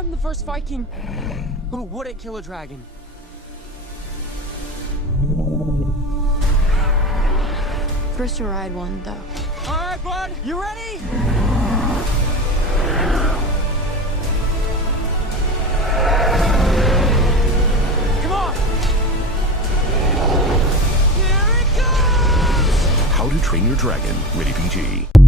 I'm the first Viking who wouldn't kill a dragon. First to ride one, though. All right, bud, you ready? Come on! Here it goes! How to Train Your Dragon, rated PG.